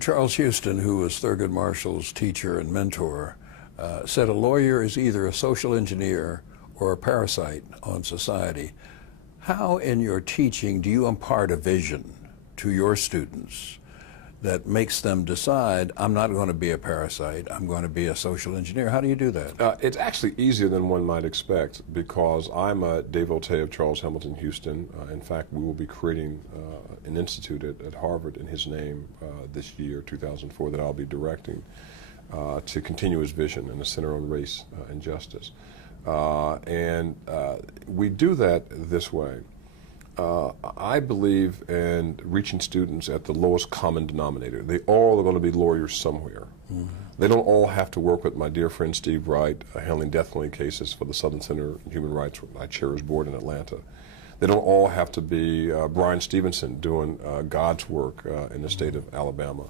Charles Houston, who was Thurgood Marshall's teacher and mentor, said a lawyer is either a social engineer or a parasite on society. How in your teaching do you impart a vision to your students that makes them decide, I'm not going to be a parasite, I'm going to be a social engineer? How do you do that? It's actually easier than one might expect, because I'm a devotee of Charles Hamilton Houston. In fact, we will be creating an institute at Harvard in his name this year, 2004, that I'll be directing to continue his vision and the center on race and justice. We do that this way. I believe in reaching students at the lowest common denominator. They all are going to be lawyers somewhere. Mm-hmm. They don't all have to work with my dear friend Steve Wright, handling death penalty cases for the Southern Center on Human Rights. I chair his board in Atlanta. They don't all have to be Brian Stevenson doing God's work in the state of Alabama.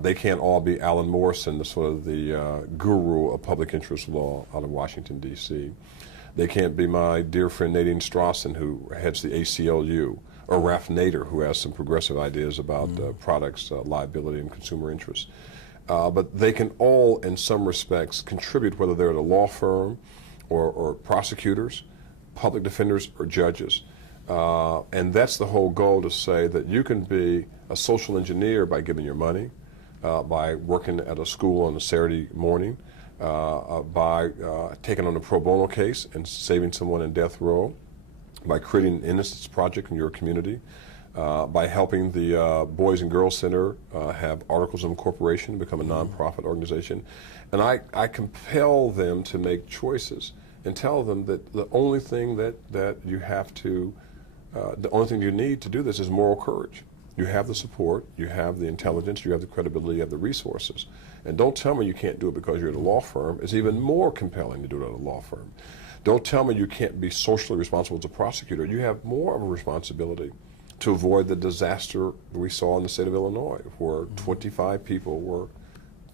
They can't all be Alan Morrison, the guru of public interest law out of Washington, D.C. They can't be my dear friend Nadine Strawson, who heads the ACLU, or Ralph Nader, who has some progressive ideas about products, liability, and consumer interests. But they can all, in some respects, contribute, whether they're at a law firm or prosecutors, public defenders, or judges. And that's the whole goal, to say that you can be a social engineer by giving your money, by working at a school on a Saturday morning, by taking on a pro bono case and saving someone in death row, by creating an innocence project in your community, by helping the Boys and Girls Center have articles of incorporation, become a nonprofit organization. And I compel them to make choices and tell them that the only thing that you have to, the only thing you need to do this is moral courage. You have the support, you have the intelligence, you have the credibility, you have the resources. And don't tell me you can't do it because you're at a law firm. It's even more compelling to do it at a law firm. Don't tell me you can't be socially responsible as a prosecutor. You have more of a responsibility to avoid the disaster we saw in the state of Illinois, where 25 people were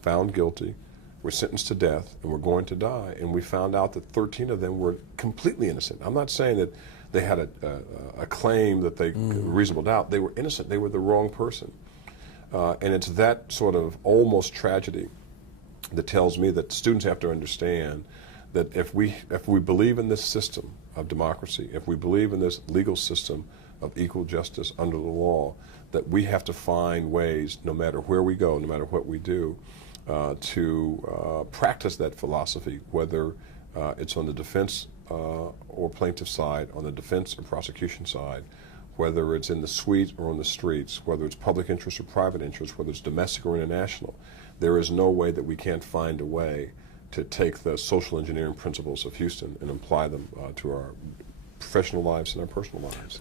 found guilty, were sentenced to death, and were going to die. And we found out that 13 of them were completely innocent. I'm not saying that they had a claim that they reasonable doubt. They were innocent. They were the wrong person. And it's that sort of almost tragedy that tells me that students have to understand that if we believe in this system of democracy, if we believe in this legal system of equal justice under the law, that we have to find ways, no matter where we go, no matter what we do, to practice that philosophy, whether it's on the defense or plaintiff side, on the defense or prosecution side, whether it's in the suite or on the streets, whether it's public interest or private interest, whether it's domestic or international. There is no way that we can't find a way to take the social engineering principles of Houston and apply them to our professional lives and our personal lives.